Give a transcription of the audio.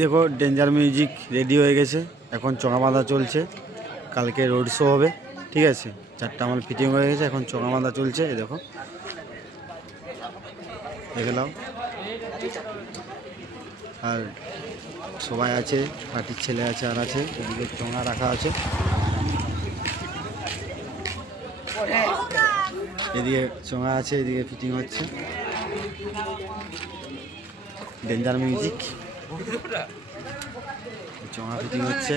দেখো danger music ready হয়ে গেছে, এখন চোঙা বাঁধা চলছে। কালকে রোড শো হবে, ঠিক আছে। 4টা মাল ফিটিং হয়ে গেছে, এখন চোঙা বাঁধা চলছে। এই দেখো, দেখে নাও। আর সবাই আছে, পার্টির ছেলে আছে আর আছে। এদিকে চোঙা রাখা আছে, এদিকে চোঙা আছে, এদিকে ফিটিং হচ্ছে। ডেঞ্জার মিউজিক চোঙা ফিটিং হচ্ছে।